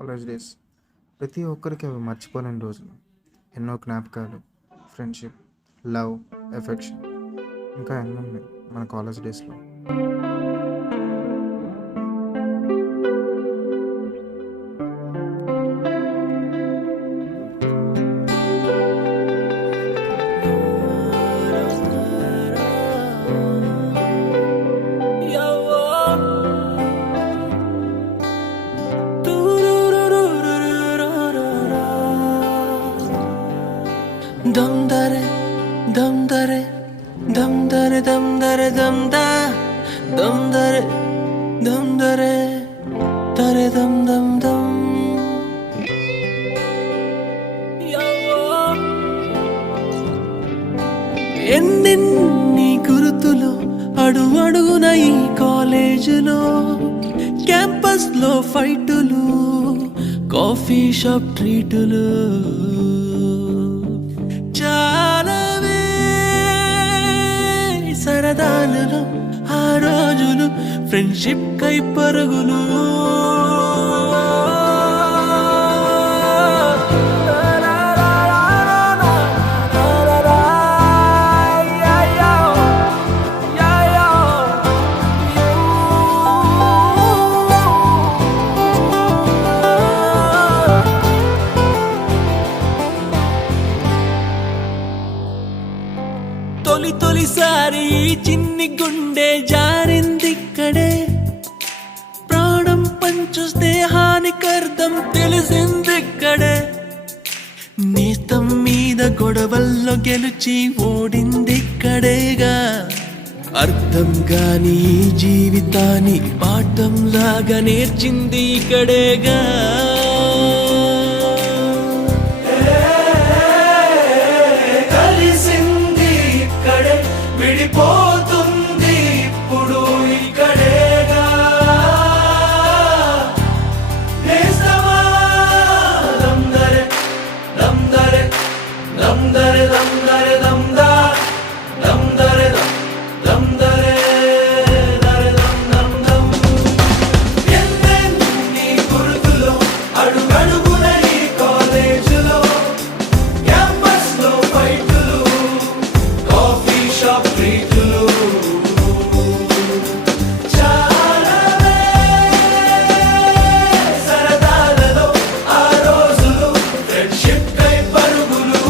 College days ప్రతి ఒక్కరికి అవి మర్చిపోలేని రోజులు. ఎన్నో జ్ఞాపకాలు, ఫ్రెండ్షిప్, లవ్, ఎఫెక్షన్ ఇంకా ఎన్నో ఉన్నాయి మన కాలేజ్ డేస్లో. Dum dare, dum dare, dum dare, dum dare, dum da, dum dare, dum dare, dare dum dum dum. ఎన్నెన్ని గుర్తులు అడుగు అడుగున ఈ కాలేజీలో, క్యాంపస్ లో ఫైటులు, కాఫీ షాప్ ట్రీటులు, చాలావే సరదాలలో ఆ రోజులు, ఫ్రెండ్షిప్ కై పరుగులు. తొలిసారి చిన్ని గుండె జారిందిక్కడే, ప్రాణం పంచు స్నేహానికి అర్థం తెలిసిందిక్కడే, నేస్తం మీద గొడవల్లో గెలిచి ఓడిందిక్కడేగా, అర్థం కాని జీవితాన్ని పాఠం లాగా నేర్చింది ఇక్కడేగా. విడిపోతుంది ఇప్పుడు ఇక్కడేగా, నేస్తమా దందరే దందరే దందరే దందరే దందా దందరే దందరే దరే దం దం దం. ఎన్నెన్ని గుర్తులు అడుగడుగున ఈ కాలేజీలో, క్యాంపస్ లో ఫైటులు, కాఫీ షాప్ ట్రీటులు, చాలావే సరదాలలో ఆ రోజులు, ఫ్రెండ్షిప్ కై పరుగులు.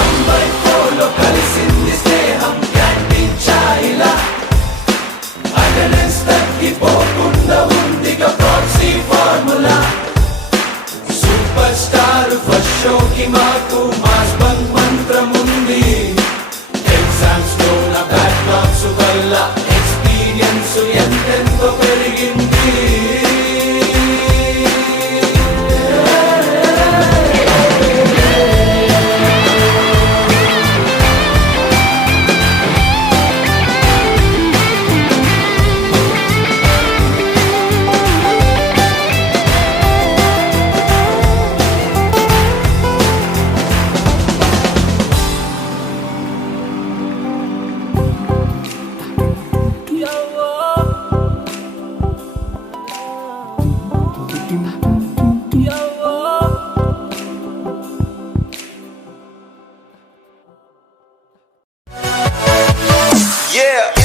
1/4 లో కలిసింది స్నేహం క్యాంటీన్ ఛాయిలా, అటెండెన్స్ తగ్గిపోకుండా ఉందిగా proxy formula. Super star first షోకి మాకు మాస్ బంక్ మంత్రం ఉంది, ఎగ్జామ్స్ లో నా బ్యాక్లాగ్స్ వల్ల ఎక్స్పీరియన్స్ ఎంతెంతో పెరిగింది. Yeah.